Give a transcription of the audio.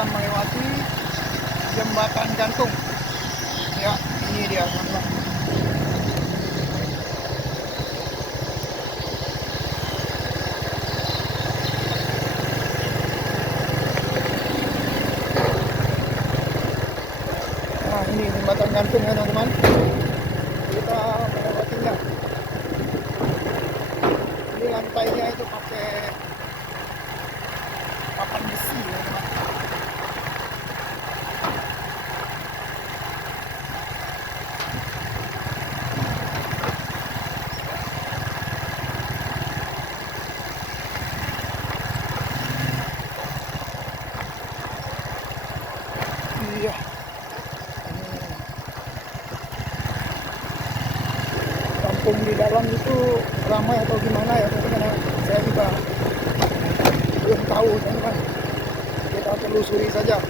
akan melewati jembatan gantung. Ya, ini dia teman-teman. Nah, ini jembatan gantung ya teman-teman. Kita melewatinya. Ini lantainya itu pakai papan besi ya teman. Iya. Kampung di dalam itu ramai atau gimana ya teman-teman? Saya juga belum tahu teman-teman. Kita telusuri saja.